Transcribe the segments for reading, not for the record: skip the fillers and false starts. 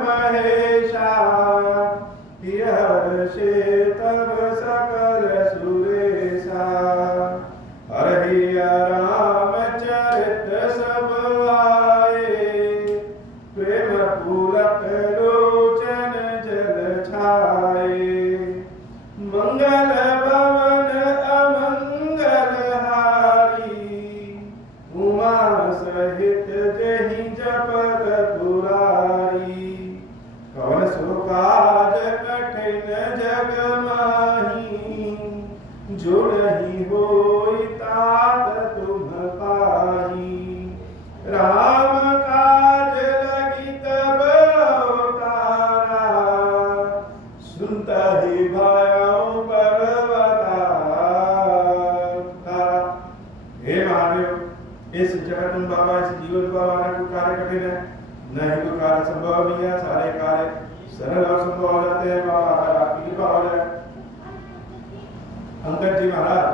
महेशा Hershey तब सकल सुरेशा हरिया रामचरित सब आए प्रेम पूरक लोचन जल छाए मंगल भवन अमंगल हारी उमा सहित जहि जपत पुरारी कवन सो काज कठिन जग माही जो नहीं होई तात तुम पाही राम काज लगी तब अवतारा सुनता ही भायों पर्वतारा। हे महादेव इस जगत बाबा इस जीवन बाबा ने कोई कार्य कठिन है नहीं, कोई कार्य संभव नहीं है, सारे कार्य सरल और संभव हो जाते हैं बाबा अगर आपकी कृपा हो जाए। अंगद जी महाराज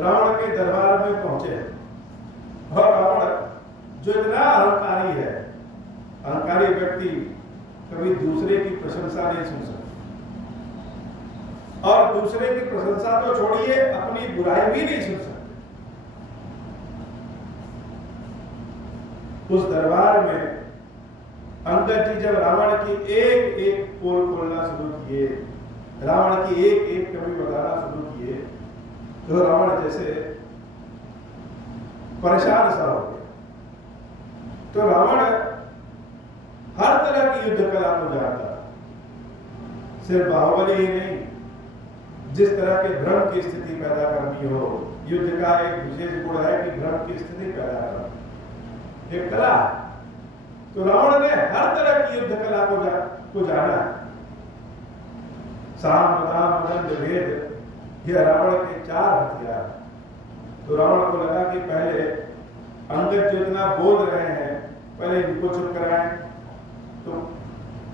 रावण के दरबार में पहुंचे और रावण जो इतना अहंकारी है, अहंकारी व्यक्ति कभी दूसरे की प्रशंसा नहीं सुन सकता और दूसरे की प्रशंसा तो छोड़िए अपनी बुराई भी नहीं सुन सकता। उस दरबार में अंगद जी जब रावण की एक एक पोल खोलना शुरू किए, रावण की एक एक कमी बताना शुरू किए, तो रावण जैसे परेशान सा हो गया। तो रावण हर तरह की युद्ध कला को जानता, सिर्फ बाहुबली ही नहीं, जिस तरह के भ्रम की स्थिति पैदा करनी हो, युद्ध का एक विशेष गुण है कि भ्रम की स्थिति पैदा करना एक कला। तो रावण ने हर तरह की युद्ध कला को जाना। साम दाम दंड भेद ये रावण के 4 हथियार। तो रावण को लगा कि पहले अंगद जो इतना बोल रहे हैं पहले इनको चुप कराएं। तो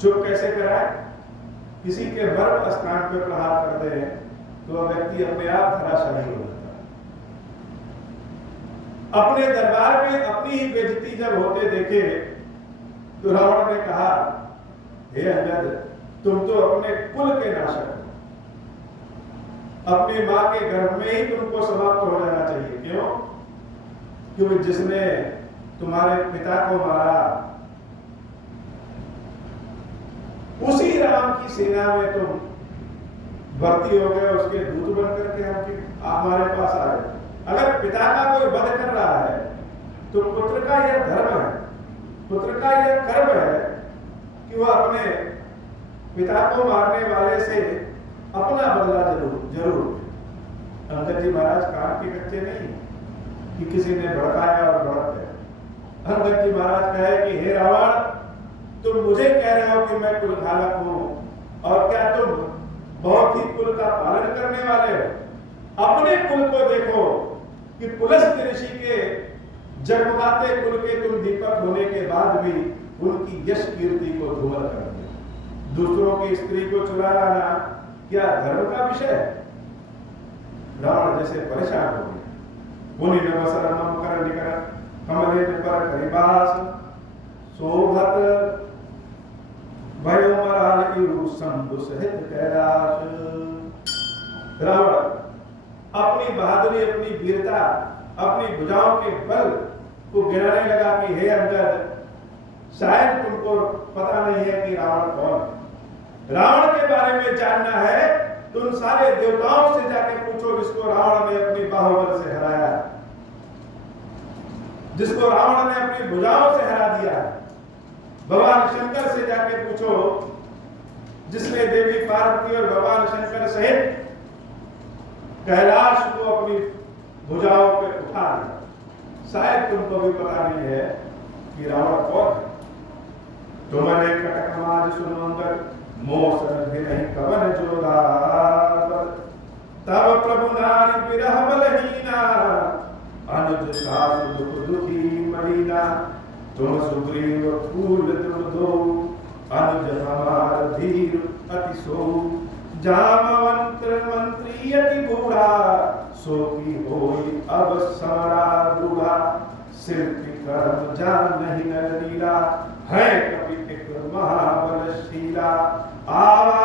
चुप कैसे कराएं? किसी के मर्म स्थान पर प्रहार कर दे तो वह व्यक्ति अपने आप धराशायी हो जाता है। अपने दरबार में अपनी ही बेइज्जती जब होते देखे तो रावण ने कहा, हे अंगद तुम तो अपने कुल के नाशक हो, अपनी मां के गर्भ में ही तुमको समाप्त हो जाना चाहिए। क्यों? क्योंकि जिसने तुम्हारे पिता को मारा उसी राम की सेना में तुम भर्ती हो गए, उसके दूत बन करके हमारे पास आ गए। अगर पिता का कोई वध कर रहा है तो पुत्र का यह धर्म है, पुत्र का यह कर्म है कि वह अपने पिता को मारने वाले से अपना बदला जरूर। अंगद जी महाराज काम के कच्चे नहीं कि किसी ने भड़काया और भड़क गए। अंगद जी महाराज कहे कि हे रावण तुम मुझे कह रहे हो कि मैं कुलघालक हूं और क्या तुम बहुत ही कुल का पालन करने वाले हो? अपने कुल को देखो कि पुलस्त्य ऋषि के जगमगाते कुल के तुम दीपक होने के बाद भी उनकी यश कीर्ति को धूमर कर दिया। दूसरों की स्त्री को चुरा लाना क्या धर्म का विषय है? रावण जैसे परेशान हो गए। पुनि नवसर मम कर निकर कमले पर करिबास शोभत भयो मराल इरु शंभु सहित कैलाश। रावण अपनी बहादुरी, अपनी वीरता, अपनी भुजाओं के बल को गिनाने लगा कि हे अंगद शायद तुमको पता नहीं है कि रावण कौन है। रावण के बारे में जानना है तो उन सारे देवताओं से जाके पूछो जिसको रावण ने अपनी बाहुबल से हराया, जिसको रावण ने अपनी भुजाओं से हरा दिया। भगवान शंकर से जाके पूछो जिसने देवी पार्वती और भगवान शंकर सहित कैलाश को अपनी भुजाओं पे उठा दिया। शायद तुमको भी पता नहीं है कि रावण कौन है। तुमने कटक माज सुनो अंगद मोसन भी नहीं कवन जोदार तब प्रभु नारी विरह बलहीना अनुज सासु दुख दुखी महीना तुम सुग्रीव फूल तुम दो अनुज हमार धीर अति सो जामवंत मंत्री अति बूढ़ा सो की होई अब समरा बूढ़ा शिल्पी कर्म जान नहीं नर लीला है कपि विक्रम वीरा, आवा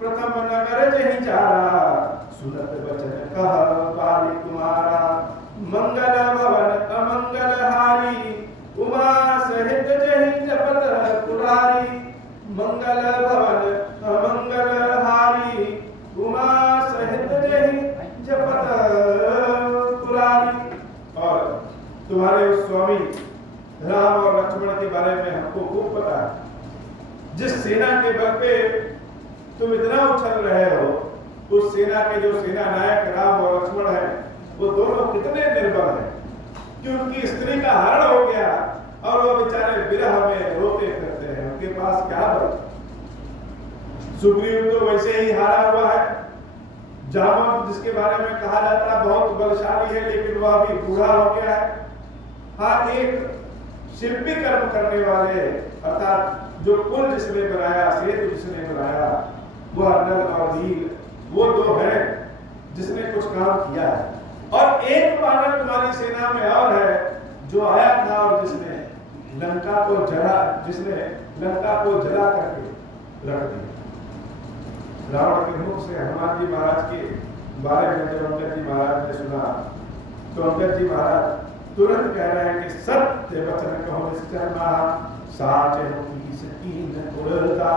प्रथम नगर जहि जारा, सुनत बचन कह बाली कुमारा, मंगल भवन अमंगल हारी, उमा सहित जहि जपत पुरारी, मंगल भवन अमंगल हारी, उमा सहित जहि जपत पुरारी। और तुम्हारे उस स्वामी राम और लक्ष्मण के बारे में हमको खूब पता है। जिस सेना के बल पे तुम इतना उछल रहे हो, उस सेना के जो सेना नायक राम और लक्ष्मण है, वो दोनों कितने निर्बल हैं कि उनकी स्त्री का हरण हो गया और वो बेचारे विरह में रोते फिरते हैं। उनके पास क्या बल। सुग्रीव तो वैसे ही हारा हुआ है। जामवंत जिसके बारे में कहा जाता है बहुत बलशाली है, लेकिन वह अभी बूढ़ा हो गया है। हाँ, एक शिल्पी कर्म करने वाले अर्थात जो पुल जिसने बनाया, सेतु जिसने बनाया, वह नल और नील, वो दो हैं जिसने कुछ काम किया है। और एक वानर तुम्हारी सेना में और है जो आया था और जिसने लंका को जला करके रख दिया। रावण के मुख से हनुमान जी महाराज के बारे में जब अंगद जी महाराज ने सुना, तो अंगद जी महाराज तुरंत कह रहे हैं कि सत्य वचन कहो निश्चरमा, साचे की सकीन उड़ता,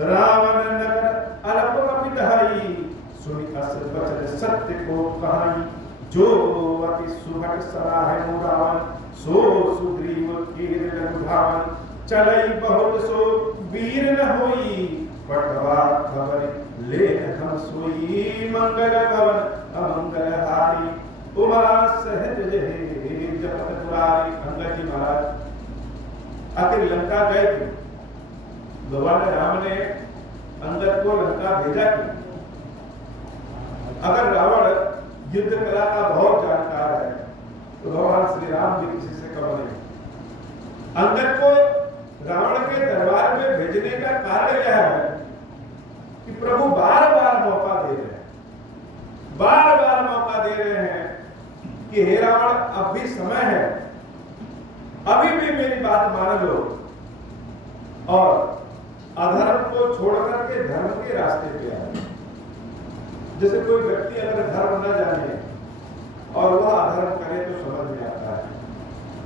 रावण नगर अलप कपितहाई, सुनि अस वचन सत्य को कहाई, जो अति सुभट सराहे रावण, सो सुग्रीव कीर लघुधावन, चलई बहुत सो वीर न होई, पटवा खबर ले हम सोई, मंगल भवन अमंगल हारी, उमा सहित जहि जपत पुरारी। अंगद जी महाराज आखिर लंका गए थे, भगवान राम ने अंगद को लंका भेजा क्यों? अगर रावण युद्ध कला का बहुत जानकार है तो भगवान श्री राम जी किसी से कम नहीं। अंगद को रावण के दरबार में भेजने का कारण यह है कि प्रभु बार बार मौका दे रहे हैं, बार बार मौका दे रहे हैं कि हे रावण, अब भी समय है, अभी भी मेरी बात मान लो और अधर्म को छोड़ करके धर्म के रास्ते पे आओ। जैसे कोई व्यक्ति अगर धर्म न जाने और वह अधर्म करे तो समझ में आता है,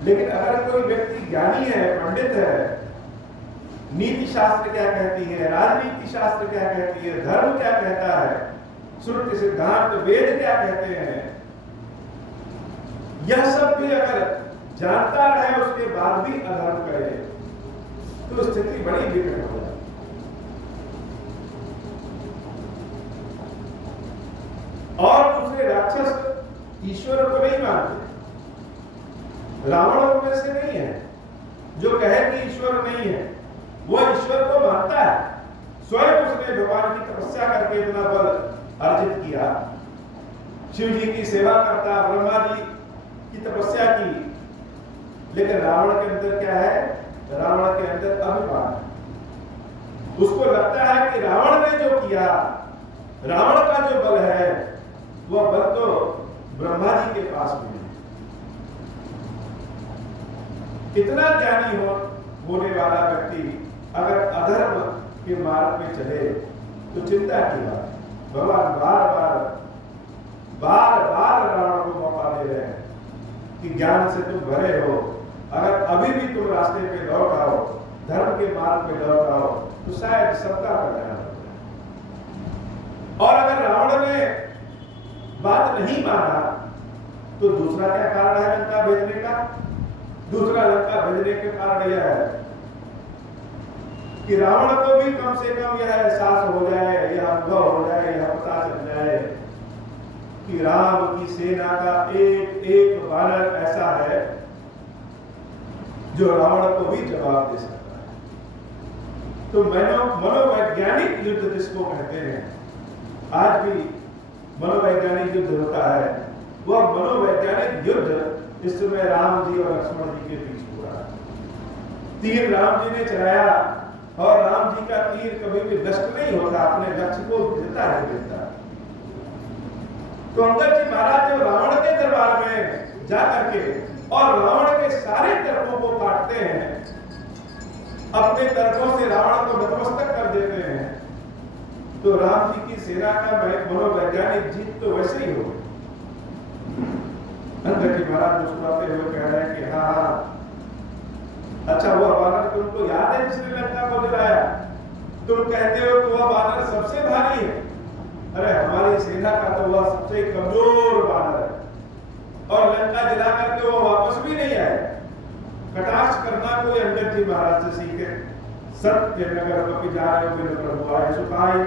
लेकिन अगर कोई व्यक्ति ज्ञानी है, पंडित है, नीति शास्त्र क्या कहती है, राजनीति शास्त्र क्या कहती है, धर्म क्या कहता है, श्रुति सिद्धांत वेद क्या कहते हैं, यह सब भी अगर जानता रहे उसके बाद भी अधर्म करे तो स्थिति बड़ी विकट हो जाती। और दूसरे राक्षस ईश्वर को नहीं मानते, रावण में से नहीं है जो कहे कि ईश्वर नहीं है, वह ईश्वर को मानता है। स्वयं उसने भगवान की तपस्या करके इतना बल अर्जित किया, शिव जी की सेवा करता, ब्रह्मा जी की तपस्या की, लेकिन रावण के अंदर क्या है? रावण के अंदर अभिमान है। उसको लगता है कि रावण ने जो किया, रावण का जो बल है, वह बल तो ब्रह्मा जी के पास भी है। कितना ज्ञानी होने वाला व्यक्ति अगर अधर्म के मार्ग में चले तो चिंता की बात है। भगवान बार बार रावण को मौका दे रहे हैं कि ज्ञान से तुम भरे हो, अगर अभी भी तुम रास्ते पे लौट आओ, धर्म के मार्ग पे लौट आओ, तो शायद सबका कल्याण हो जाए। और अगर रावण ने बात नहीं माना तो दूसरा क्या कारण है लंका भेजने का? दूसरा लंका भेजने के कारण यह है कि रावण को भी कम से कम यह एहसास हो जाए, यह अनुभव हो जाए, यह पता चल जाए कि राम की सेना का एक एक वानर ऐसा है जो रावण को भी जवाब दे सकता है। तो मनोवैज्ञानिक युद्ध जिसको कहते हैं, आज भी मनोवैज्ञानिक युद्ध होता है, वह मनोवैज्ञानिक युद्ध इस समय राम जी और लक्ष्मण जी के बीच हो रहा है। तीर राम जी ने चलाया और राम जी का तीर कभी भी नष्ट नहीं होता, अपने लक्ष्य को भेजता है भेजता। तो अंगद जी महाराज जब रावण के दरबार में जाकर के और रावण के सारे तरफों को काटते हैं अपने तरफों से रावण को नतमस्तक कर देते हैं, तो राम जी की सेना का मनोवैज्ञानिक जीत तो वैसे ही हो। अंदर जी महाराज मुस्कुराते हुए कह रहे हैं कि हाँ, अच्छा वह वानर तुमको याद है जिसने लंका को जलाया? तुम कहते हो कि वह वानर सबसे भारी है। अरे हमारी सेना का तो वह सबसे कमजोर वानर है, और लंका जला करके वो वापस भी नहीं आए। कटाक्ष करना कोई अंगद जी महाराज से सीखे। सत्य नगर कपि जाय बिन प्रभु आए सुखाई,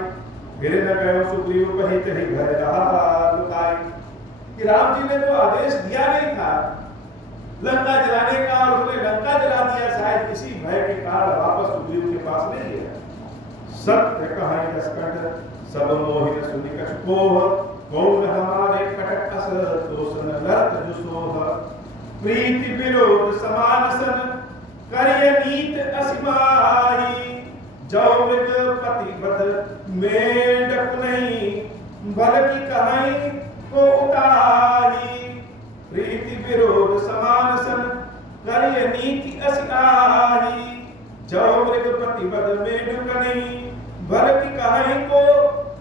गिरे न गयो सुग्रीव कहित ही भय रहा लुकाई। कि राम जी ने तो आदेश दिया नहीं था लंका जलाने का, और उसने लंका जला दिया, शायद इसी भय के कारण वापस सुग्रीव के पास नहीं गया। सत्य कहाई दशकंठ सब मोहि सुनि कछ कोह, कौन हमारे कटक अस दोष न लरत जुसोह। प्रीति विरोध समान सन करिय नीत असिमाही, जो मृग पति बध मेंढक नहीं, भल की कहाई को उताही। प्रीति विरोध समान सन करिय नीति असिमाही, जो मृग पति बध मेंढक नहीं, भल की कहाई को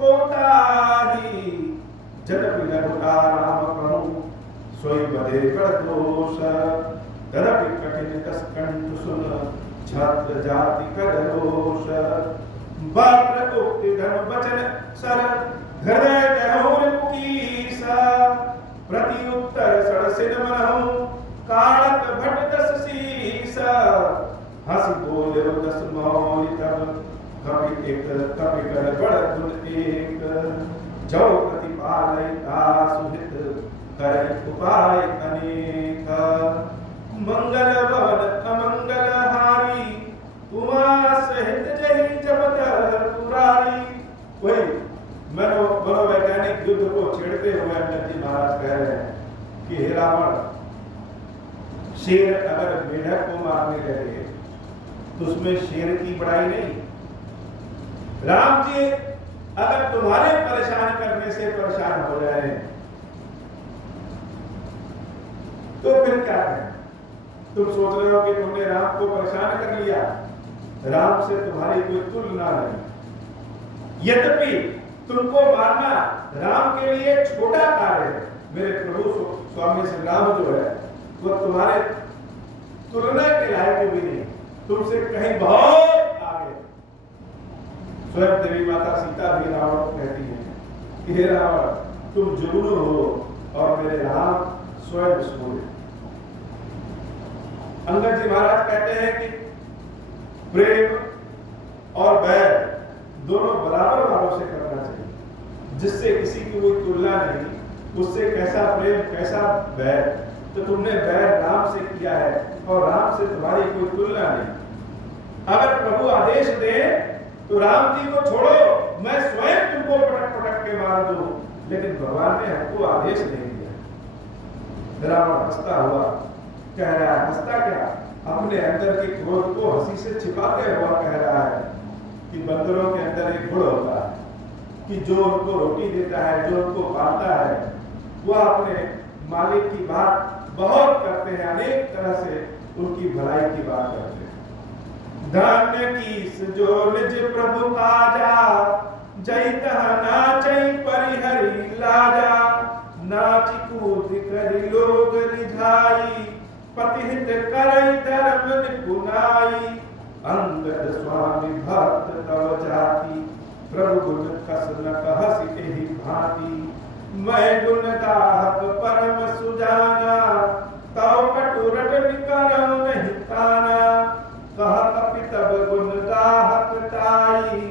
उताही। जदपि लघुता राम कहूँ सोई बधे बड़ दोष, तदपि कठिन दशकंठ सुन छत्र जाति कर रोष। वक्र उक्ति धर्म वचन सर हृदय गहूर कुकीसा, प्रति उत्तर सड़सिन मनहु कालक भट दस सीसा। हंस बोले दस मौलि तब कपि एक कपि कर बड़ गुण एक, जो प्रतिपालयिता सुहित करे उपाय अनेक। मंगल भवन अमंगल हारी, उमा सहित जहि जपत पुरारी। वही मनोवैज्ञानिक युद्ध को छेड़ते हुए अंगद जी महाराज कह रहे हैं कि हे रावण, शेर अगर मेढक को मारने लगे तो उसमें शेर की बड़ाई नहीं। राम जी अगर तुम्हारे परेशान करने से परेशान हो जाए तो फिर क्या करें? तुम सोच रहे हो कि तुमने राम को परेशान कर लिया, राम से तुम्हारी कोई तुलना नहीं। यद्यपि तुमको मारना राम के लिए छोटा कार्य है, मेरे प्रभु स्वामी श्री राम जो है वो तुम्हारे तुलना के लायक भी नहीं, तुमसे कहीं बहुत आगे। स्वयं देवी माता सीता भी रावण को कहती है कि हे रावण, तुम जुगनू हो और मेरे राम स्वयं सूर्य। अंगद जी महाराज कहते हैं कि प्रेम और बैर दोनों बराबर वालों से करना चाहिए, जिससे किसी की कोई तुलना नहीं, उससे कैसा प्रेम कैसा बैर। तो तुमने बैर राम से किया है और राम से तुम्हारी कोई तुलना नहीं। अगर प्रभु आदेश दे तो राम जी को छोड़ो, मैं स्वयं तुमको पटक पटक के मार दूं, लेकिन भगवान ने हमको आदेश नहीं दिया। रावण हंसता हुआ कह रहा है, हंसता क्या, अपने अंदर के क्रोध को हंसी से छिपाते हुआ कह रहा है कि बंदरों के अंदर एक गुण होता है कि जो उनको रोटी देता है, जो उनको पालता है, वह अपने मालिक की बात बहुत करते हैं, अनेक तरह से उनकी भलाई की बात करते हैं। धन्य कीस जो निज प्रभु काजा, जय तह नाचै परिहरि लाजा। नाच कूद करि लोग रिझाई, पतिहित करई धर्म निपुनाई। अंगद स्वामी भक्त तव जाति, प्रभु गुण कस न कहसि एहि भांति। मैं गुण दाहक परम सुजाना, तव कटुरट निकरौ नहीं ताना। कह कपि तब गुण दाहक ताई,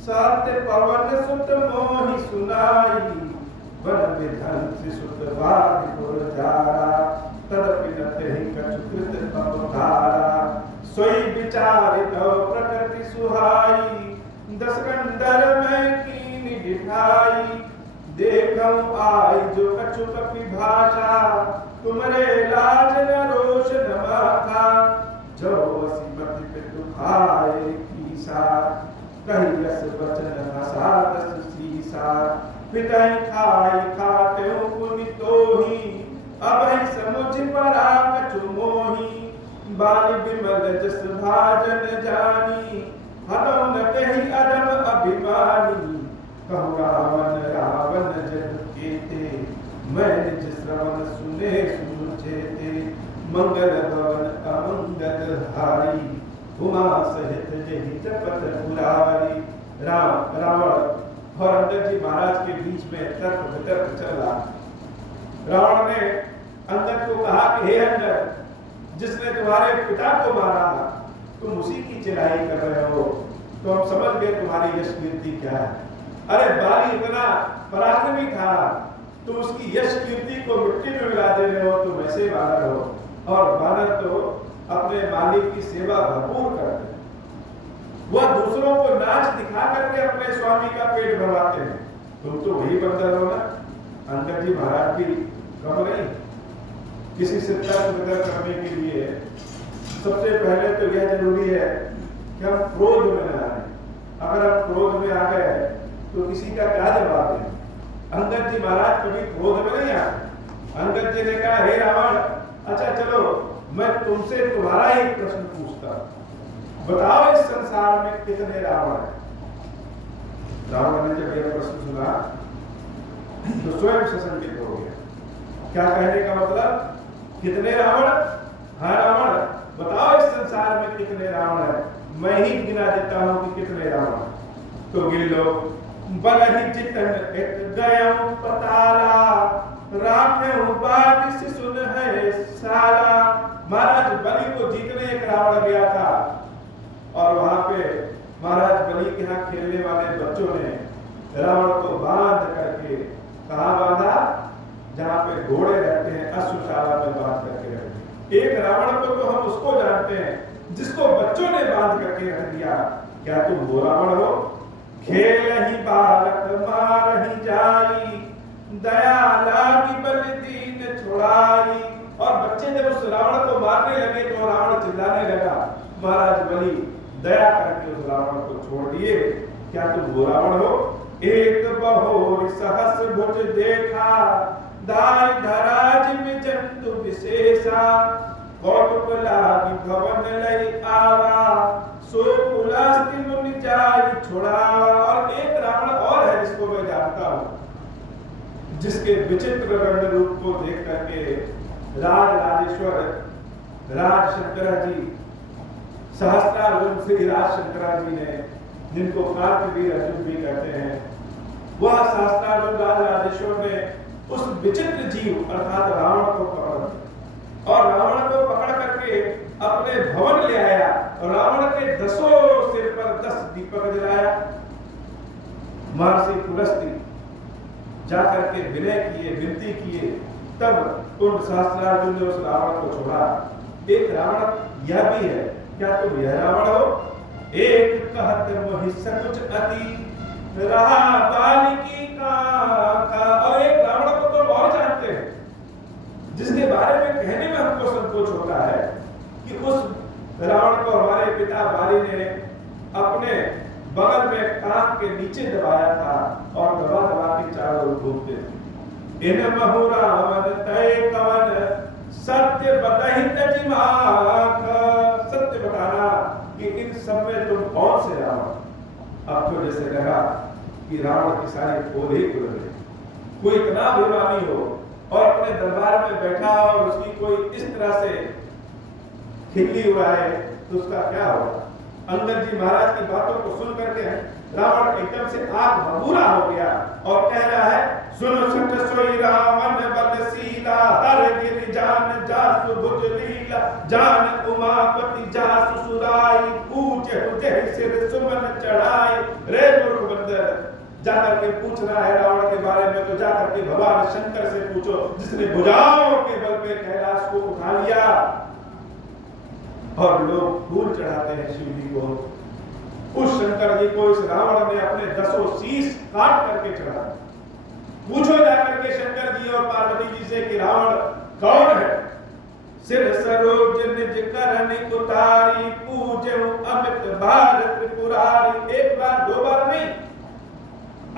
सत्य पवन सुत मोहि सुनाई। वन विधंसि सुत वादिपुर जारा, तदपि न तेहि कछु कृत अवधारा। सोई विचारित प्रकृति सुहाई, दसकंदर मैं कीनि दिखाई। देखऊं आई जो कछु कपि भाषा, तुमरे लाज न रोष न माथा। जो असिमति पे दुखाए कीसा, कही रस वचन हसा दस सीसा। पितहि खाई खातेउ पुनि तोहि, अभय समुझ परा कछु मोहि। बाली बिमल जस भाजन जानी, हदौ न कहि अदम अभिमानी, कहु रावण रावण जन केते, मैं निज श्रवण सुने सुन चेते, मंगल भवन अमंगल हारी, उमा सहित जहि जपत पुरारी। रावण और अंगद जी महाराज के बीच में तर्क वितर्क चल रहा। रावण ने अंगद को कहा कि हे अंगद, जिसने तुम्हारे पिता को मारा तुम उसी की चिढ़ाई कर रहे हो, तो हम समझ गए तुम्हारी यश कीर्ति क्या है। अरे बाली इतना पराक्रमी था, तुम उसकी यश कीर्ति को मिट्टी में मिला दे रहे हो, तुम ऐसे बानर हो। और बानर तो अपने मालिक की सेवा भरपूर करते हैं, वह दूसरों को नाच दिखा करके अपने स्वामी का पेट भरवाते हैं। तुम तो वही बंदर हो ना। अंगद जी महाराज भी कम नहीं। किसी से तर्क वितर्क करने के लिए सबसे पहले तो यह जरूरी है कि हम क्रोध में न आए। अगर हम क्रोध में आ गए तो किसी का क्या जवाब दें। अंगद जी महाराज कभी क्रोध में नहीं आए। अंगद जी ने कहा, हे रावण, अच्छा चलो मैं तुमसे तुम्हारा ही प्रश्न पूछता, बताओ इस संसार में कितने रावण हैं। रावण ने जब यह प्रश्न सुना तो स्वयं सशंकित हो गया। क्या कहने का मतलब, कितने रावण? हाँ रावण, बताओ इस संसार में कितने रावण हैं, मैं ही गिना देता हूं कि कितने रावण। तो गिन लो। बल ही जितन एक गयं पताला, राखें बात से सुन है साला। महाराज बलि को जीतने एक रावण गया था, और वहां पे महाराज बलि के यहाँ खेलने वाले बच्चों ने रावण को बांध करके कहाँ बांधा, जहाँ पे घोड़े रहते हैं अश्वशाला में बांध करके रख दिया। एक रावण को तो हम उसको जानते हैं जिसको बच्चों ने बांध करके रख दिया। क्या तुम वो रावण हो? खेल ही बालक मार ही जाई, दया लागी बल दीन छुड़ाई। और बच्चे जब उस रावण को मारने लगे तो रावण चिल्लाने लगा। महाराज बलि दया करके उस रावण को छोड़ दिए। क्या तुम वो रावण हो? एक बहोर सहस भुज देखा, दाय धराज में जंतु विशेषा। कौतुक लागी भवन लई आवा, सो पुलस्ति मुनि जाय छुड़ावा। और एक रावण और है जिसको मैं जानता हूं, जिसके विचित्र रंग रूप को देख करके राज राजेश्वर राज शंकराजी, सहस्त्रार्जुन श्री राज शंकराजी ने, जिनको कार्तवीर अर्जुन भी कहते हैं, वह सहस्त्रार्जुन राज राजेश्वर ने उस विचित्र जीव अर्थात रावण को पकड़ा और रावण को पकड़ करके अपने भवन ले आया और रावण के 10 सिर पर 10 दीपक जलाया। महर्षि पुलस्त्य जाकर के विनय किए, विनती किए, तब उन सहस्त्रार्जुन ने उस रावण को छोड़ा। एक रावण यह भी है। क्या तुम यह रावण हो? एक कहत मोहि सकुच अति, रहा बालिकी का। और एक रावण को तो और जानते हैं, जिसके बारे में कहने में हमको संकोच होता है कि उस रावण को हमारे पिता बाली ने अपने बगल में कान के नीचे दबाया था और दबा दबा के चारों ओर घूमते थे। इन महु रावण तय कवन, सत्य बताहि तजिमाक। सत्य बताना कि इन सब में तुम कौन से रावण। अब तो जैसे लगा कि रावण की सारी पोल ही खुल गई। कोई इतना अभिमानी हो और अपने दरबार में बैठा और उसकी कोई इस तरह से खिल्ली उड़ाए तो उसका क्या होगा। अंगद जी महाराज की बातों को सुन करके रावण एकदम से आग बबूला हो गया और कह रहा है, सुनो सत सोई रावण बलशीला, हर गिर जान जासु भुज लीला, जान उमापति जासु सुराई, पूजे हुजे सिर सुमन चढ़ाई। रे मूर्ख बंदर, जाकर के पूछ रहा है रावण के बारे में, तो जाकर के भगवान शंकर से पूछो, जिसने भुजाओं के बल पे कैलाश को उठा लिया। और लोग फूल चढ़ाते हैं शिव जी को, उस शंकर जी को इस रावण ने अपने 10 शीश काट करके चढ़ा। पूछो जाकर के शंकर जी और पार्वती जी से कि रावण कौन है। सिर सरोज निज करनि उतारी, पूजो अमित भार त्रिपुरारी। एक बार 2 बार नहीं,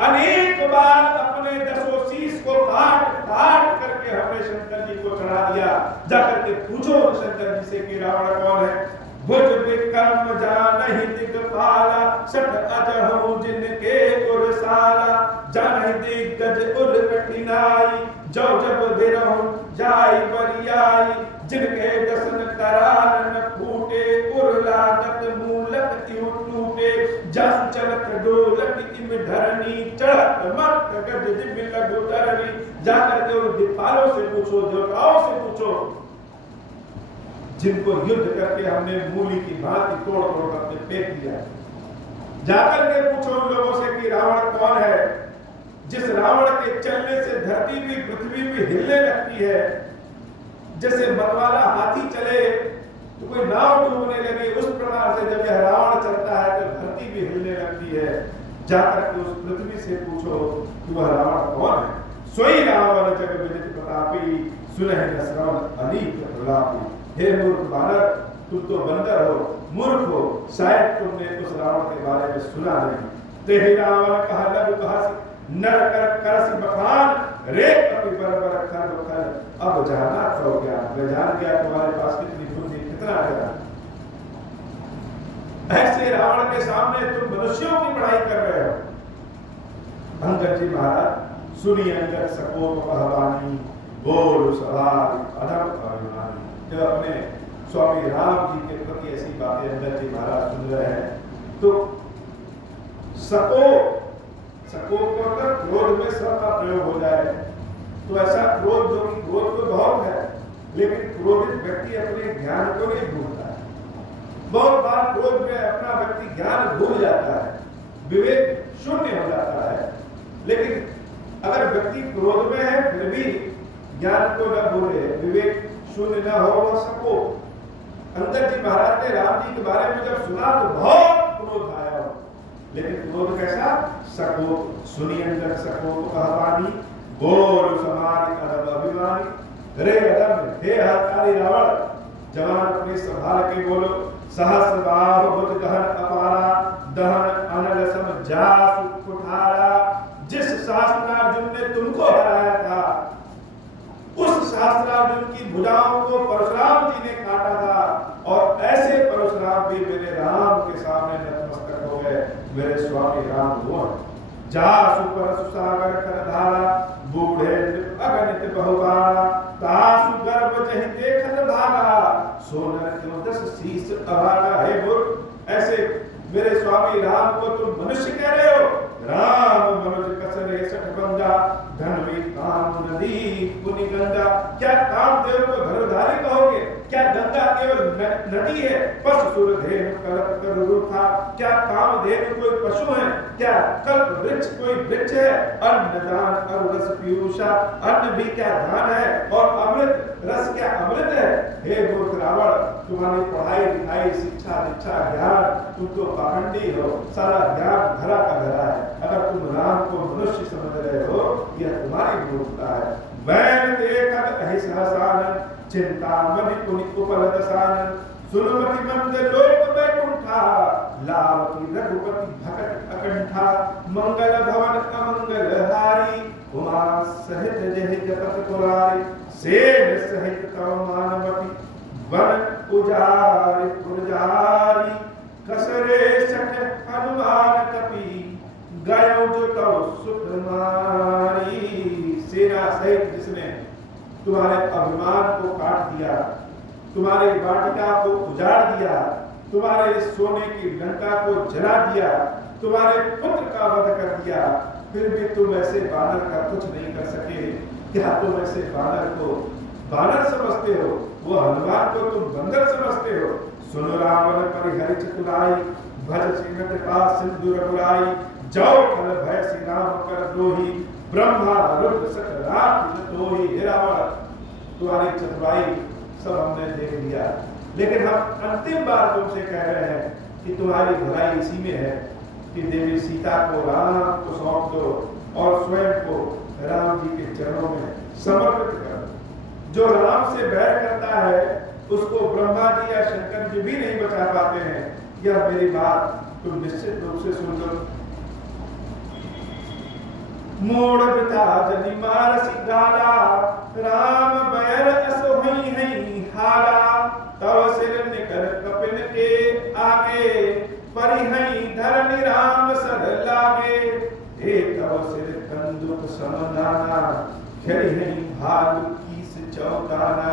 अनेक बार अपने 10 शीश इसको काट काट करके हमने शंकर जी को चढ़ा दिया। जाकर के पूछो शंकर जी से कि रावण कौन है। भुज विक्रम जानहि दिगपाला, सठ अजहु जिनके उरसाला, जानहि दिग्गज उर कठिनाई, जो जब बिरहु जाई बरियाई, जिनके दसन करान न फूटे, उर लागत मूलक इउ टूटे, जस चलत डोलक इम धरनी, चढ़त मत गज जिम लघु धरनी। जाकर के उन दिक्पालों से पूछो, देवताओं से पूछो, जिनको युद्ध करके हमने मूली की भांति तोड़ तोड़ करके फेंक दिया। जाकर के पूछो उन लोगों से कि रावण कौन है, जिस रावण के चलने से धरती भी पृथ्वी भी हिलने लगती है। जैसे मतवाला हाथी चले तो कोई नाव डूबने लगे, उस प्रकार से जब यह रावण चलता है तो धरती भी हिलने लगती है। जाकर के उस पृथ्वी से पूछो कि वह रावण कौन है। सोई रावण जग विदित प्रतापी, सुनहि न श्रवण अनीक प्रलापी। हे मूर्ख बानर, तुम तो बंदर हो, मूर्ख हो, शायद तुमने उस रावण के बारे में सुना नहीं। तेहि रावण कहा लघु कहसि, नर कर करसि बखान, रे कपि बरबर खर खर। अब जाना तो क्या, मैं जान गया तुम्हारे पास कितनी बुद्धि, कितना ज्ञान। ऐसे रावण के सामने तुम मनुष्यों की पढ़ाई कर रहे हो। अंगद जी महाराज सुनी अंगद सकोप कहवानी, बोल सवाल अधम अभिमानी। जब अपने स्वामी राम जी के प्रति ऐसी बातें अंगद जी महाराज सुन रहे हैं तो सकोप को अगर क्रोध में स का प्रयोग हो जाए तो ऐसा क्रोध, जो कि क्रोध तो बहुत है लेकिन क्रोधित व्यक्ति अपने ज्ञान को नहीं भूलता है। बहुत बार क्रोध में अपना व्यक्ति ज्ञान भूल जाता है, विवेक शून्य हो जाता है। लेकिन अगर व्यक्ति क्रोध में है फिर भी ज्ञान को न भूले, विवेक शून्य न हो, वह सको। अंगद जी महाराज ने राम जी के बारे में जब सुना तो बहुत क्रोध आया, लेकिन क्रोध कैसा, सको। सुनी अंगद सको कहवानी, बोल समान अदब अभिमानी। रे अदब, हे हरकारी रावण, जवान अपने संभाल के बोलो। सहस्र बाहु भुज गहन अपारा, दहन अनल सम जासु कुठारा। जिस सहस्त्रार्जुन ने तुमको हराया था, उस सहस्त्रार्जुन की भुजाओं को परशुराम जी ने काटा था, और ऐसे परशुराम भी मेरे राम के सामने नतमस्तक हो गए। मेरे स्वामी राम वो जासु परशु सागर कर धारा, बूढ़े अगणित बहुबारा। तासु गर्भ जहि देखत भागा, सोनर क्यों दस शीस अभागा। हे मूर्ख, ऐसे मेरे स्वामी राम को तुम मनुष्य कह रहे हो। राम मनुज कसरे सठ बंदा, धनवी काम नदी पुनि गंगा। क्या कामदेव को धनुधारी कहोगे? क्या गंगा केवल नदी है? पशु सुर धेनु कल्प तरु रूथा। क्या कामधेनु कोई पशु है? क्या कल्प वृक्ष कोई वृक्ष है? अन्न दान और रस पीयूषा, अन्न भी क्या दान है? और अमृत रस क्या अमृत है? हे मूर्ख रावण, तुम्हारी पढ़ाई लिखाई शिक्षा दीक्षा ज्ञान, तुम तो पाखंडी हो, सारा ज्ञान धरा का धरा है। अगर तुम राम को मनुष्य समझ रहे हो, यह तुम्हारी मूर्खता है। वैन देखत अहि सहसानन, चिंतामणि पुनि उपलत सानन। सुनमति मंद लोक बैकुंठा, लावती रघुपति भकत अकंठा। मंगल भवन अमंगल हारी, उमा सहित जहि जपत कुरारी। सेन सहित तव मानवती, वन उजारि पुरजारी। कसरे सठ हनुमान कपि, गयो जो तव सुख मारी। सेना सहित जिसने तुम्हारे अभिमान को काट दिया, तुम्हारी वाटिका को उजाड़ दिया, तुम्हारे सोने की लंका को जला दिया, तुम्हारे पुत्र का वध कर दिया, फिर भी तुम ऐसे बानर का कुछ नहीं कर सके। क्या तुम ऐसे बानर को बानर समझते हो? वो हनुमान को तुम बंदर समझते हो? सुनो रावण परिहरि चतुराई, भज श्रीमत का सिंधु रघुराई। जाओ खल भय श्री राम कर द्रोही, ब्रह्मा रुद्र सकल राख तोही। हे रावण, तुम्हारी चतुराई सब हमने देख लिया, लेकिन हम अंतिम बार तुमसे कह रहे हैं कि तुम्हारी भलाई इसी में है कि देवी सीता को राम को सौंप दो और स्वयं को राम जी के चरणों में समर्पित कर दो। जो राम से बैर करता है उसको ब्रह्मा जी या शंकर जी भी नहीं बचा पाते हैं। यह मेरी बात तुम निश्चित रूप से सुन लो। मोड़ बिता जनि मारसी गाला, राम बैर असो हई हाला। तव सिर निकर कपिन के आगे, परिहई धरनि राम सर लागे। हे तव सिर कंदुक समनाना, खेरिहई भालु कीस चौदाना।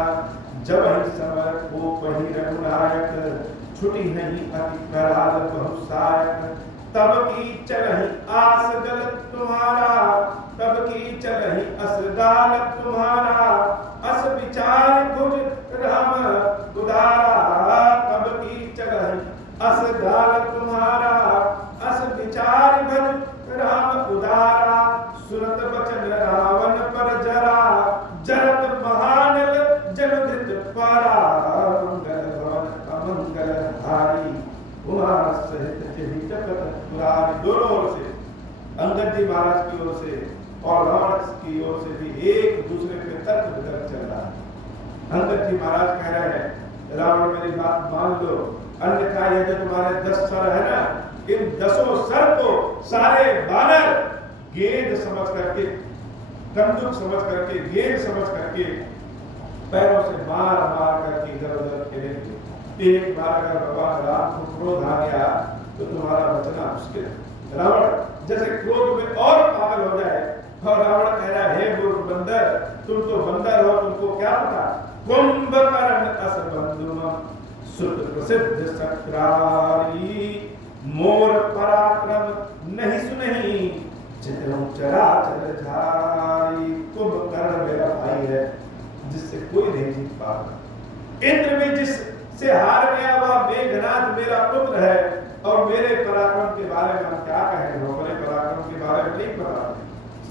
जब ही समर को पही रघुनायक, छुटी हई अति कराल बहुसायक। तब की चलहि आस गल तुम्हारा, तब की चलहि अस गाल तुम्हारा। अस विचार भुज राम उदारा, तब की चलहि अस गाल तुम्हारा। अस विचार भुज राम उदारा। सुनत बचन रावण पर जरा, जरत महानल जनधृत पारा। मंगल भवन अमंगल हारी, उमा सहित जहि जपत पुरारी। दोनों ओर से, अंगद जी महाराज की ओर से और रावण की ओर से भी एक दूसरे पे तर्क वितर्क चल रहा है। अंगद जी महाराज कह रहे हैं, रावण मेरी बात मान लो, अन्यथा ये जो तुम्हारे 10 सर है ना, इन 10 सर को सारे बानर गेंद समझ करके, कंदुक समझ करके, गेंद समझ करके पैरों से मार मार करके इधर उधर खेलेंगे। एक बार अगर भगवान राम को क्रोध आ गया तो तुम्हारा बचना मुश्किल है। रावण जैसे क्रोध में और पागल हो जाए, और रावण कह रहा है, हे मूर्ख बंदर, तुम तो बंदर हो, तुमको क्या पता। कुंभकर्ण अस बंधुमं, सुत प्रसिद्ध सक्रारी। मोर पराक्रम नहीं सुनहि, जितनु चराचर झारी। कुंभकर्ण मेरा भाई है, जिससे कोई नहीं जीत पाता। इंद्र भी जिससे हार गया वह मेघनाथ मेरा पुत्र है, और मेरे पराक्रम के बारे में हम क्या कहें, अपने पराक्रम के बारे में नहीं पता।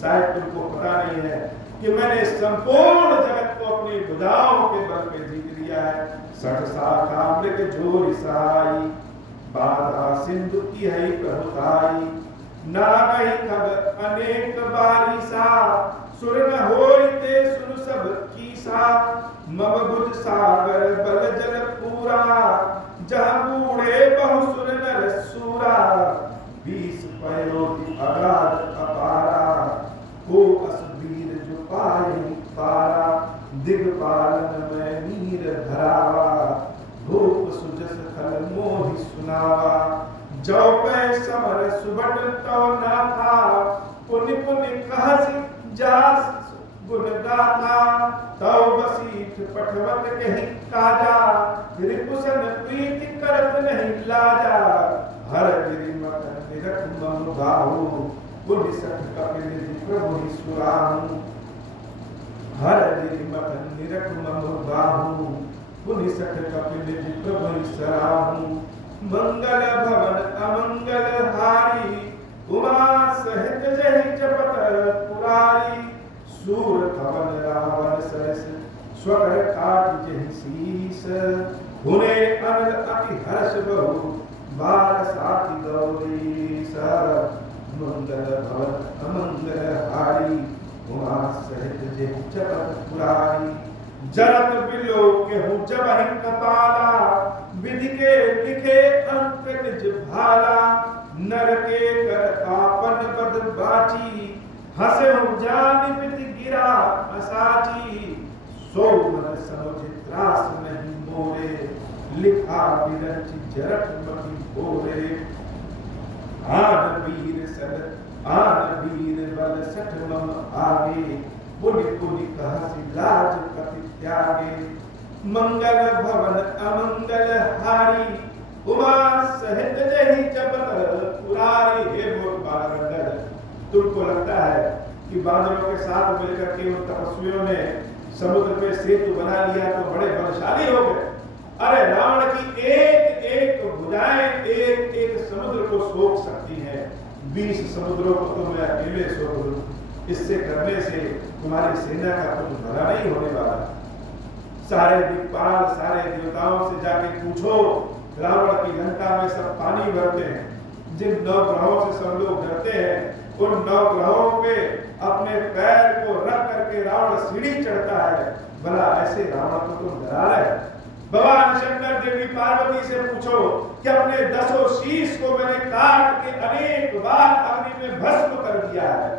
शायद तुमको पता नहीं है कि मैंने संपूर्ण जगत को अपनी भुजाओं के बल पे जीत लिया है। 60 शाखा मृग जोरी सहाई, बाधा सिंधु की है प्रभुताई। नागहि खग अनेक बारिसा, सुर न होइते सुन सब कीसा। मम भुज सागर बल जल पूरा, जहाँ बूढ़े बहु सुर नर सूरा। 20 पयोधि अगाध अपारा, को असबीर जो पाए पारा। दिग्पालन में नीर धरावा, भूप सुजस खल मोहि सुनावा। जो पै समर सुबट तो ना था, पुनि पुनि कहसि जास गुण गाथा। तौ बसीठ पठवत कहि काजा, रिपुसन प्रीति करत नहीं लाजा। हर गिरि मकन निरख मम बाहु, पुनि सठ कपिल प्रभु ही सुराहु। हर गिरि मकन निरख मम बाहु, पुनि सठ कपिल प्रभु ही सुराहु। मंगल भवन अमंगल हारी, उमा सहित जहि जपत पुरारी। सूर धवन रावण सरस, स्वकर काट जहि शीस। हुने अनल अति हर्ष बहु, बार साथी गौरीस। मंगल भवन अमंगल हारी, उमा सहित जहि जपत पुरारी। जरत बिलो केहू जबहि कपाला, विधि के लिखे अंक निज भाला। नर के कर आपन बद बाची, हंसहु जानि पिति गिरा असाची। सो मन समुझ त्रास नहीं मोरे, लिखा बिरंच जरत मति भोरे। आन वीर सल आन वीर बल सठ मम आगे, पुनि पुनि कहसि लाज पति त्यागे। मंगल भवन अमंगल हारी, उमा सहित जहि जपत पुरारी। हे मूर्ख बालक, तुमको लगता है कि बादलों के साथ मिलकर के उन तपस्वियों ने समुद्र पे सेतु बना लिया तो बड़े बलशाली हो गए। अरे रावण की एक एक भुजाएं एक एक समुद्र को सोख सकती हैं। 20 समुद्रों को तो मैं अकेले सोख लूं। इससे करने से तुम्हारी सेना का कुछ भला नहीं होने वाला। सारे दिक्पाल सारे देवताओं से जाके पूछो, रावण की लंका में सब पानी भरते हैं। जिन 9 ग्रहों से सब लोग डरते हैं, उन 9 ग्रहों पे अपने पैर को रख करके रावण सीढ़ी चढ़ता है। भला ऐसे रावण को तुम डरा रहे। भगवान शंकर देवी पार्वती से पूछो कि अपने 10 शीश को मैंने काट के अनेक बार अग्नि में भस्म कर दिया है।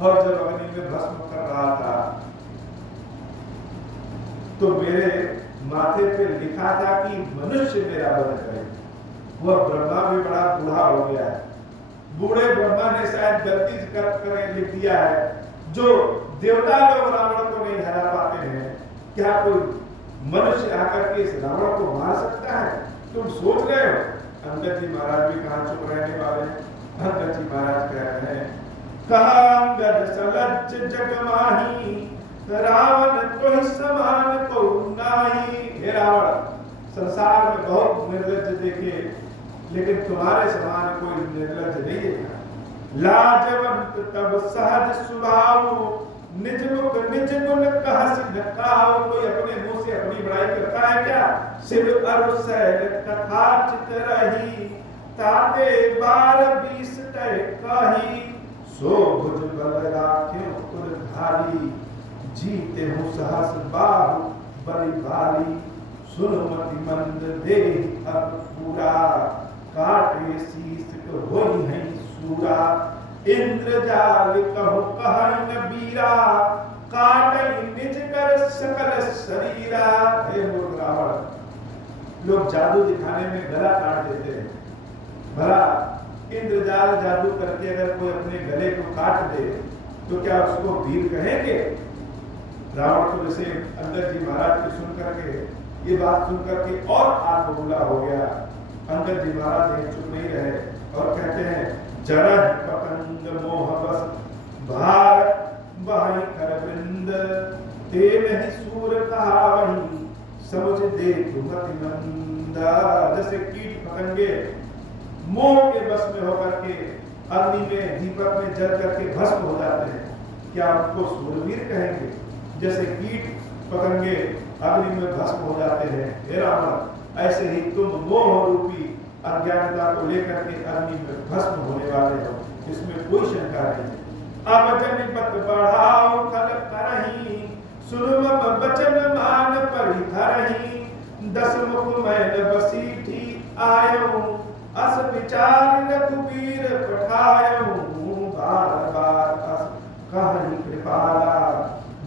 और जब अग्नि में भस्म कर रहा था तो मेरे माथे पे लिखा था कि मनुष्य मेरा वध करे। वह ब्रह्मा भी बड़ा बूढ़ा हो गया है। बूढ़े ब्रह्मा ने शायद गलती कर लिख दिया है, जो देवता लोग रावण को नहीं हरा पाते हैं, क्या कोई मनुष्य आकर के इस रावण को मार सकता है? तुम सोच रहे हो? अंगद जी महाराज भी कहां चुप रहने वाले हैं। अंगद जी महाराज कह रहे हैं, कहा अंगद सलज्ज जग माही, रावण को ही समान को नाही। हे रावण, संसार में बहुत निर्लज्ज देखे, लेकिन तुम्हारे समान कोई निर्लज्ज नहीं देखा। लाजवंत तब सहज स्वभाव, निज मुख निज गुण कहस न काहू। कोई अपने मुंह से अपनी बड़ाई करता है क्या? शिव अरु सैल कथा चित रही, ताते 12-20 तय कही। सो भुज बल राख्यो कुलधारी, जीते हूँ सहस बाहु बलि भारी। सुनुमति मंद देह अब पूरा, काटे शीस को होई है सूरा। इंद्रजाल कहो कहन बीरा, काटे निज कर सकल शरीरा। हे मूर्ख रावण, लोग जादू दिखाने में गला काट देते हैं। भला इंद्रजाल जादू करके अगर कोई अपने गले को काट दे तो क्या उसको वीर कहेंगे? रावण तो जैसे अंगद जी महाराज की सुन करके, ये बात सुन करके और आत्मबुला हो गया। अंगद जी महाराज चुप नहीं रहे और कहते हैं, जरह पतंग मोह बस भार बहाई कर वृंद, ते नहीं सूर कहा वही समझ दे मति मंदा। जैसे कीट पतंगे मोह के बस में होकर के अग्नि में दीपक में जल करके भस्म हो जाते हैं, क्या उनको सूरवीर कहेंगे? जैसे कीट पतंगे अग्नि में भस्म हो जाते हैं, हे रावण, ऐसे ही तुम मोह रूपी अज्ञानता को लेकर के अग्नि में भस्म होने वाले हो, इसमें कोई शंका नहीं। अब जनिपत बढ़ाओ खल करही, सुन बचन मान परिधरही। 10 मुख मैल बसीठी आयो, अस विचार रघुबीर पठायो। बार बार अस कहहि कृपाला,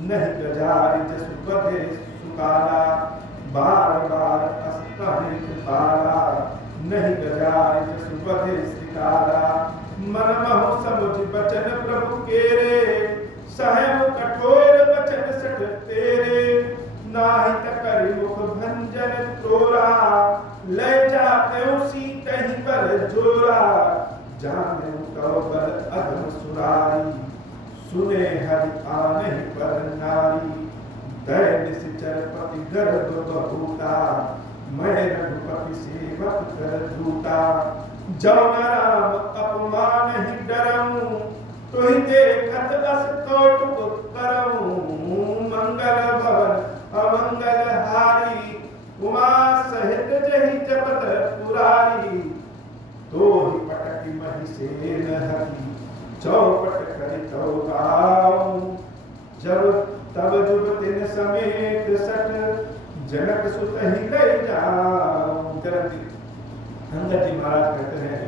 नहीं गजारि जसु बधे सुकाला। बार बार अस कहहि कृपाला, नहीं गजारि जसु बधे सुकाला। मन महु समुझ बचन प्रभु केरे, सहम कठोर बचन सठ तेरे। नाहि तकरि मुख भंजन तोरा, ले जाते उसी कहीं पर जोरा। जाने कौ बल अधम सुरारी, सुने हरि आने पर नारी। दैन्य निश्चर पति गर्भ बहुता, मैं रघुपति सेवक कर दूता। जौन राम अपमान ही डरऊं, तुहि देखत अस कौतुक करऊं। मंगल भवन अमंगल हारी, उमा सहित जहि जपत पुरारी। तो ही पटकी महिषेन हरि, चौपट करि तो गाऊं। जब तब जुब तिन समेत सठ, जनक सुत ही गए जाऊं। अंगद जी महाराज कहते हैं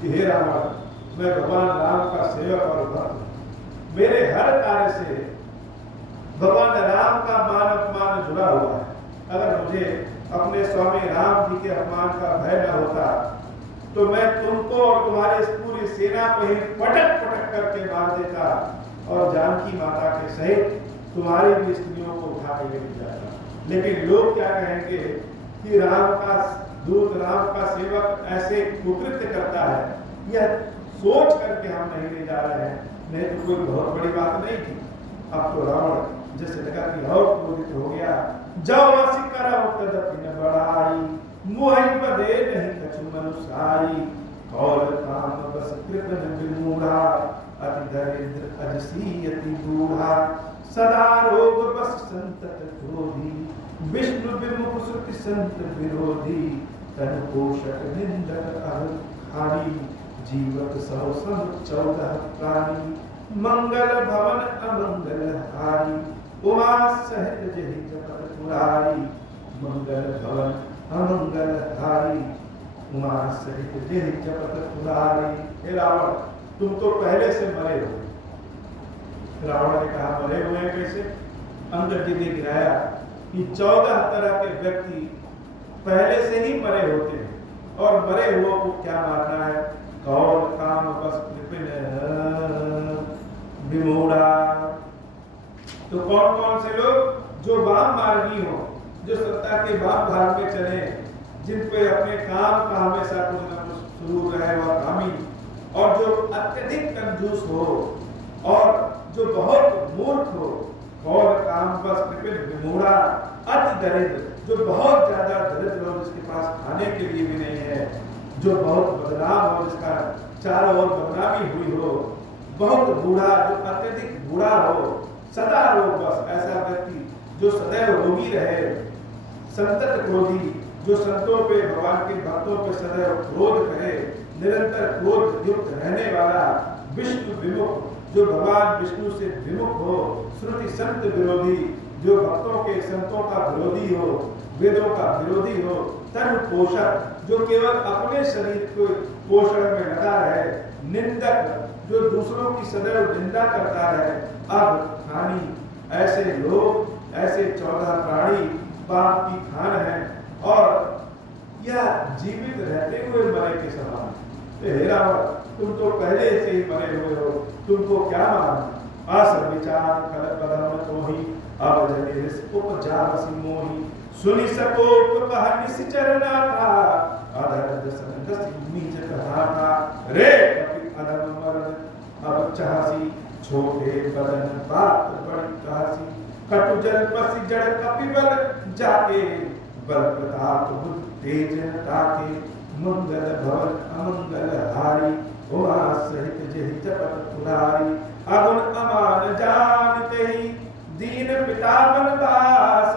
कि हे रावण, मैं भगवान राम का सेवक और भक्त हूं। मेरे हर कार्य से भगवान राम का मान अपमान जुड़ा हुआ है। अगर मुझे अपने स्वामी राम जी के अपमान का भय न होता तो मैं तुमको और तुम्हारे पूरी सेना को ही पटक पटक करके मार देता और जानकी माता के सहित तुम्हारी भी स्त्रियों को उठा के लेके जाता। लेकिन लोग क्या कहेंगे कि राम का दूत, राम का सेवक ऐसे कुकृत्य करता है, यह सोच करके हम नहीं ले जा रहे हैं, नहीं तो कोई बहुत बड़ी बात नहीं थी। अब तो रावण जैसे लगा कि और क्रोधित हो गया। जाओ वासी कराओ तदपि न बढ़ाई, मोहि बदे नहीं कछु मनुसाई। कौल काम बस कृपन विमूढ़ा, अति दरिद्र अजसी अति बूढ़ा। सदा रोग बस संतत क्रोधी, विष्णु विमुख सुति संत विरोधी। तन पोषक निंदक अहंकारी, जीवक सौ सम 14 प्राणी। मंगल भवन अमंगल हारी, उमा सहित जहि जपत पुरारी। मंगल भवन अमंगल हारी, उमा सहित जहि जपत पुरारी। हे रावण, तुम तो पहले से मरे हो, रावण ने कहा मरे हुए हैं कैसे? अंगद जी ने गिराया कि 14 तरह के व्यक्ति पहले से ही मरे होते हैं और मरे हुओं को क्या मारना है? कौन काम बस विपिन विमूढ़ा। तो कौन कौन से लोग? जो वाम मार्गी हो, जो सत्ता के वाम भाग में चले, जिन पे अपने काम का हमेशा कुछ न कुछ सुरूर रहे वह कामी, और जो अत्यधिक कंजूस हो और जो बहुत मूर्ख हो, और काम बस विपिन विमूढ़ा अति दरिद्र, जो बहुत ज्यादा दरिद्र हो, जिसके पास खाने के लिए भी नहीं है, जो बहुत बदनाम हो, जिसका चारों ओर बदनामी हुई हो, बहुत बूढ़ा, जो अत्यधिक बूढ़ा हो, सदा रोग, बस ऐसा व्यक्ति जो सदैव रोगी रहे, संतत क्रोधी, जो संतों पे, भगवान के भक्तों पे सदैव क्रोध करे, निरंतर क्रोध युक्त रहने वाला, विष्णु विमुख, जो भगवान विष्णु से विमुख हो, श्रुति संत विरोधी, जो भक्तों के संतों का विरोधी हो, वेदों का विरोधी हो, तन पोषक, जो केवल अपने शरीर को पोषण में लगा रहे, निंदक, जो दूसरों की सदैव निंदा करता रहे, अब हानि, ऐसे लोग, ऐसे 14 प्राणी पाप की खान है और यह जीवित रहते हुए मरे के समान। तो हे रावण, तुम तो पहले से ही मरे हुए हो, तुमको क्या मालूम? आस विचार कर बदन तो ही अब जने उपजा बसी मोही, सुनी सको कहा निश्चर ना था, अधर दसन दस नीच कहा था, रे कपि अधम मरण अब चाहसी, छोटे बदन बात बड़ी कहासी, कटु जल पसी जड़ कपिबल जाके, बल प्रताप बुद्ध तेज ताके, मंगल भवन अमंगल हारी, उमा सहित जेहि जपत पुरारी, अगुण अमान जानते ही दीन पिता बनवास,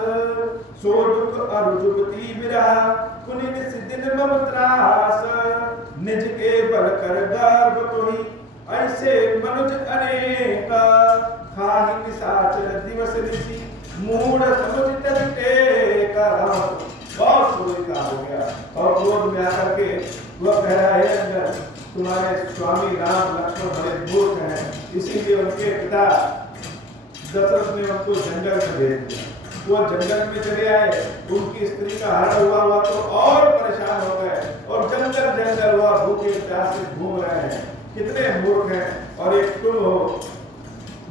सो दुख अरु जुगती विरह, कुनि सिद्धिन मम त्रास, निज के बल कर गर्भ तोहि, ऐसे मनुज अनेका, खाहि निशाचर दिवस ऋषि, मूढ़ समुझ टेका। बहुत क्रोधित हो गया और क्रोध में आकर के वह कह रहा है, अंदर तुम्हारे स्वामी राम लक्ष्मण बड़े मूर्ख हैं, इसीलिए उनके पिता दशरथ ने उनको जंगल में भेज दिया। वो जंगल में चले आए, उनकी स्त्री का हरण हुआ तो और परेशान हो गए और जंगल जंगल हुआ, भूखे प्यासे घूम रहे हैं। कितने मूर्ख हैं। और एक तुम हो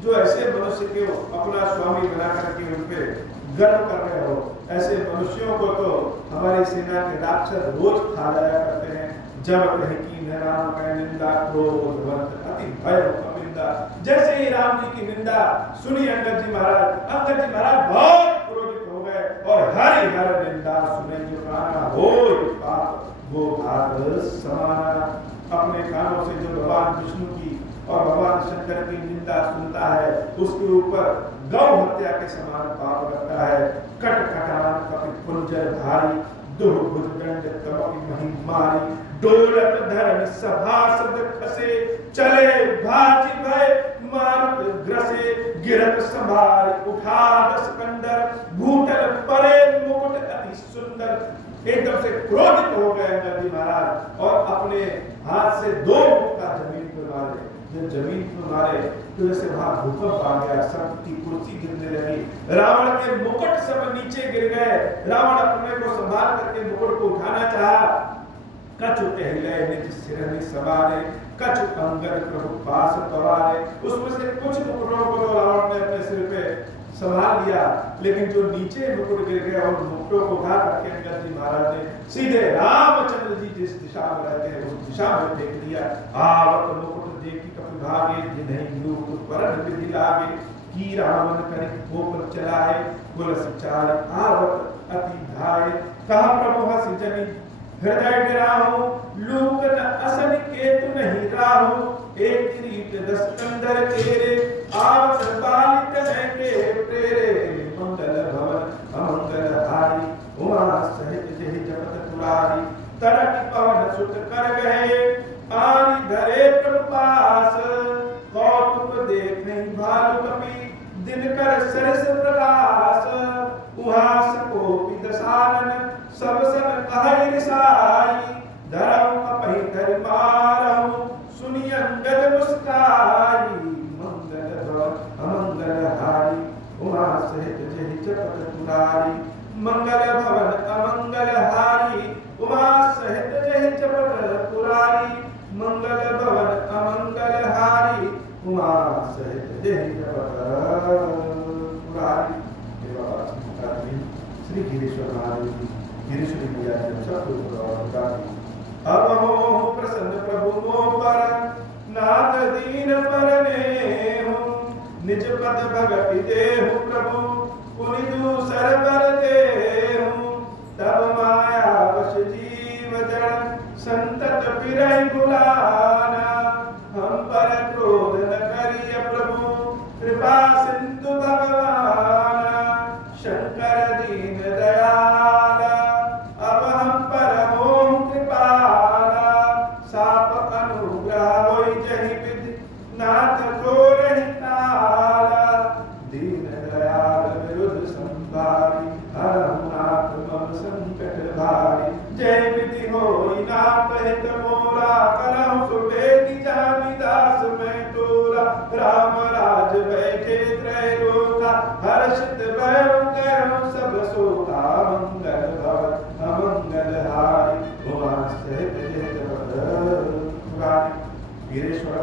जो ऐसे मनुष्य के अपना स्वामी बना करके उन पे गर्व कर रहे हो। ऐसे मनुष्यों को तो हमारी सेना के राक्षस रोज खा जाया करते हैं। जब कहीं की राम का निंदा क्रोधवंत अति भय निंदा। जैसे ही राम जी की निंदा सुनी अंगद जी महाराज बहुत क्रोधित हो गए और हरि हर निंदा सुने जो काना हो पाप वो घात समाना। अपने कानों से जो भगवान विष्णु की और भगवान शंकर की निंदा सुनता है उसके ऊपर गौ हत्या के समान पाप लगता है। कट कटान कपि कुंजर धारी दुह भुजदंड तमक महिमारी। डोलत धरन सभासद खसे चले भाजी भय मारुत ग्रसे। गिरत संभार उठा दस कंदर भूतल परे मुकुट अति सुंदर। एकदम से क्रोधित हो गए अंगद जी महाराज और अपने हाथ से दो मुक्का जमीन पर मारे। जब जमीन पर मारे तो जैसे वहां भूकंप आ गया, सबकी कुर्सी गिरने लगी, रावण के मुकुट सब नीचे गिर गए। रावण अपने को संभाल करके मुकुट को उठाना चाहा। कछु टहले निज सिरनि सवारे कछु अंगद प्रभु पास पवारे। उसमें से कुछ मुकुटों को रावण ने अपने सिर पे संभाल लिया, लेकिन जो नीचे मुकुट गिर गए और मुकुटों को उठा करके अंगद जी महाराज ने सीधे रामचंद्र जी जिस दिशा में रहते हैं उस दिशा में फेंक दिया। आवत मुकुट देखी कपि भागे जिन्हें लूट परन विधि लागे। की रावण करे गोपर चलाए गुलस चाल आवत अति धाय। कहा प्रभु हंस जनि हृदय डराहु लूक न असन केतु नहीं राहु। एक किरीट दस कंदर तेरे आवत बालित है के प्रेरे। मंगल भवन अमंगल हारी उमा सहित जेहि जपत पुरारी। तरक पवन सुत कर गए आनि धरे प्रपास। कौतुक देखै भालु कपि दिनकर सरस प्रकाश। उहास कोपि दसानन सब सन कहै रिसाई। धरम कपहि धरि मारहु सुनि अंगद मुस्काई। मंगल भवन सुधारी, मंगल भवन अमंगल हारी, उमा सहित जय जपत पुरारी, मंगल भवन अमंगल हारी, उमा सहित जय जपत पुरारी। श्री गिरीश्वर महादेव जी, गिरीश्वरी मैया जी सबको अब हो प्रसन्न प्रभु मो पर, नाथ दीन पर नेहु, निज पद भगति देहु प्रभु, पुनि दूसर बर देहु, तब माया वश जीव जड़, संतत फिरहि बुलाना, हम पर क्रोध न करिय प्रभु, कृपा सिंधु भगवाना, शंकर दीन दयाला, अब हम पर मोह कृपाला, साप अनुग्रह होई जहि विधि, नाथ को रहि ताला, दीन दयाल विरुद्ध संभारी, हरहु नाथ मम संकट भारी, जय विधि होई नाथ हित मोरा, करहु सुबेदी जानी दास मैं तोरा, राम राज बैठे त्रैलोका, हर्षित भयउ करहु सब सोका, मंगल भवन अमंगल हारी, उमा सहित जय जपत पुरारी। वीरेश्वर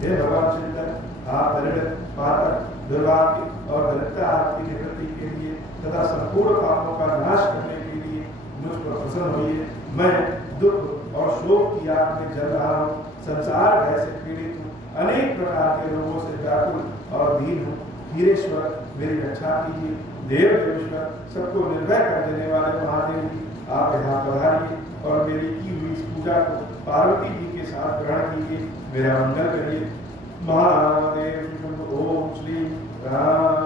हे भगवान शंकर, आप दरिद्र पातक दुर्भाग्य और दरिद्रता आपकी निवृत्ति के लिए तथा संपूर्ण पापों का नाश करने के लिए मुझ पर प्रसन्न होइए। मैं दुख और शोक की आग में जल रहा हूँ, संसार भय से पीड़ित हूँ, अनेक प्रकार के रोगों से व्याकुल और दीन हूँ। वीरेश्वर मेरी रक्षा कीजिए। देव देवेश्वर सबको निर्भय कर देने वाले महादेव जी, आप यहाँ पधारिए और मेरी की हुई इस पूजा को पार्वती जी के साथ ग्रहण कीजिए, मेरा मंगल करिए। महादेव ओम श्री राम